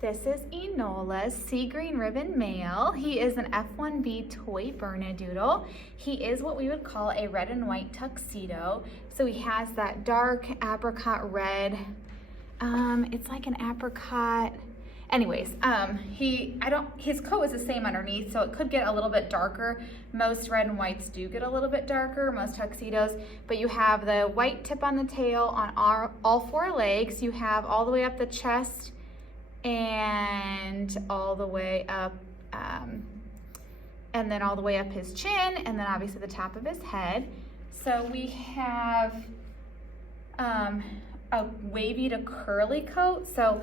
This is Enola's sea green ribbon male. He is an F1B toy Bernedoodle. He is what we would call a red and white tuxedo. So he has that dark apricot red. It's like an apricot. Anyways, his coat is the same underneath, so it could get a little bit darker. Most red and whites do get a little bit darker, most tuxedos, but you have the white tip on the tail on all four legs. You have all the way up the chest and all the way up, and then all the way up his chin, and then obviously the top of his head. So we have a wavy to curly coat. So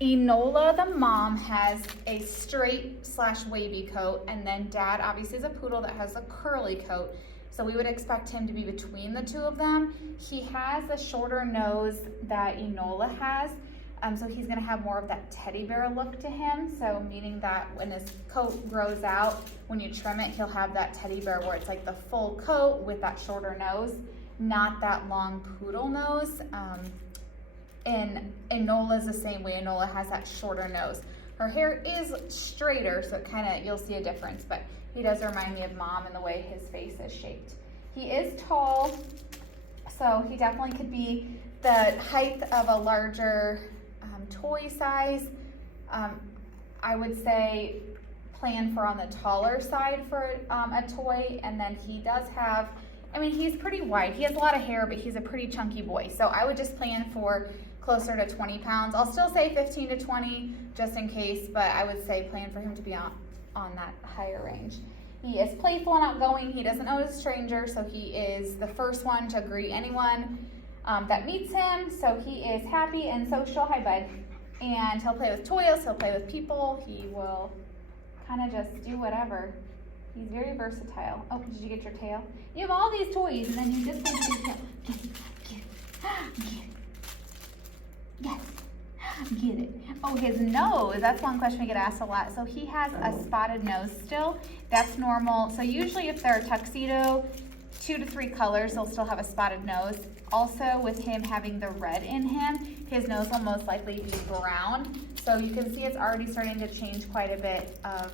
Enola, the mom, has a straight / wavy coat, and then dad obviously is a poodle that has a curly coat. So we would expect him to be between the two of them. He has a shorter nose that Enola has, so he's gonna have more of that teddy bear look to him. So meaning that when his coat grows out, when you trim it, he'll have that teddy bear where it's like the full coat with that shorter nose, not that long poodle nose. And Enola's the same way. Enola has that shorter nose. Her hair is straighter, so you'll see a difference, but he does remind me of mom in the way his face is shaped. He is tall, so he definitely could be the height of a larger toy size. I would say plan for on the taller side for a toy, and then he does have, he's pretty wide. He has a lot of hair, but he's a pretty chunky boy. So I would just plan for closer to 20 pounds. I'll still say 15 to 20 just in case, but I would say plan for him to be on that higher range. He is playful and outgoing. He doesn't know he's a stranger, so he is the first one to greet anyone that meets him. So he is happy and social. Hi, bud. And he'll play with toys, he'll play with people. He will kind of just do whatever. He's very versatile. Oh, did you get your tail? You have all these toys, and then you just get your tail. Get it. Oh, his nose. That's one question we get asked a lot. So he has a spotted nose still. That's normal. So usually if they're a tuxedo, 2 to 3 colors, they'll still have a spotted nose. Also, with him having the red in him, his nose will most likely be brown. So you can see it's already starting to change quite a bit of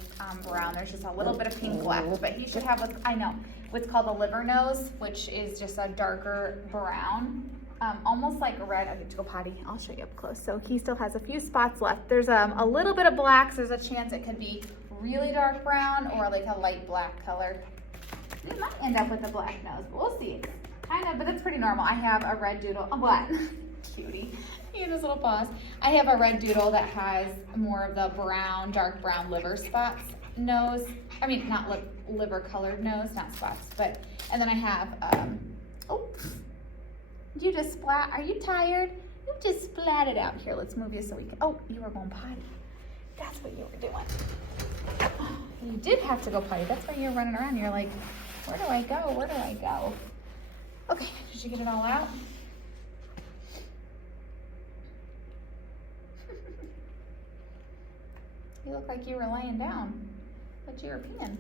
brown. There's just a little bit of pink left, but he should have what's called a liver nose, which is just a darker brown. Almost like red. I get to go potty. I'll show you up close. So he still has a few spots left. There's a little bit of black, so there's a chance it could be really dark brown or like a light black color. It might end up with a black nose, but we'll see. But that's pretty normal. I have a red doodle. Oh, what? Cutie. He had his little paws. I have a red doodle that has more of the brown, dark brown liver spots nose. Not liver colored nose, not spots, but, and then I have, you just splat. Are you tired? You just splatted out. Here, let's move you so we can. Oh, you were going potty. That's what you were doing. Oh, you did have to go potty. That's why you're running around. You're like, where do I go? Where do I go? Okay, did you get it all out? You look like you were laying down, but you were peeing.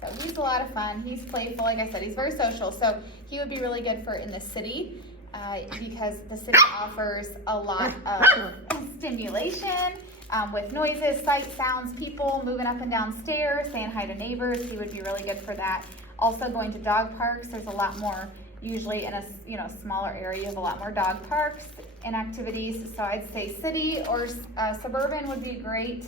So he's a lot of fun. He's playful. Like I said, he's very social. So he would be really good for in the city because the city offers a lot of stimulation with noises, sights, sounds, people moving up and down stairs, saying hi to neighbors. He would be really good for that. Also going to dog parks. There's a lot more, usually in a smaller area, you have a lot more dog parks and activities. So I'd say city or suburban would be great.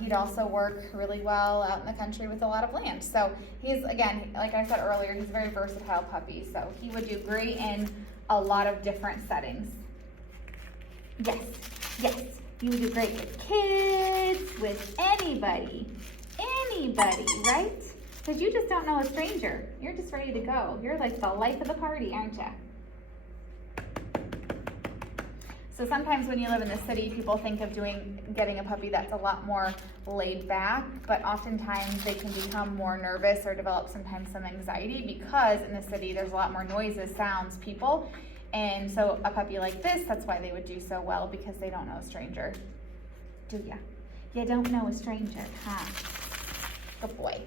He'd also work really well out in the country with a lot of land. So he's, again, like I said earlier, he's a very versatile puppy. So he would do great in a lot of different settings. Yes, you would do great with kids, with anybody, right? Because you just don't know a stranger. You're just ready to go. You're like the life of the party, aren't you? So sometimes when you live in the city, people think of getting a puppy that's a lot more laid back, but oftentimes they can become more nervous or develop sometimes some anxiety because in the city there's a lot more noises, sounds, people. And so a puppy like this, that's why they would do so well, because they don't know a stranger. Do ya? You don't know a stranger, huh? Good boy.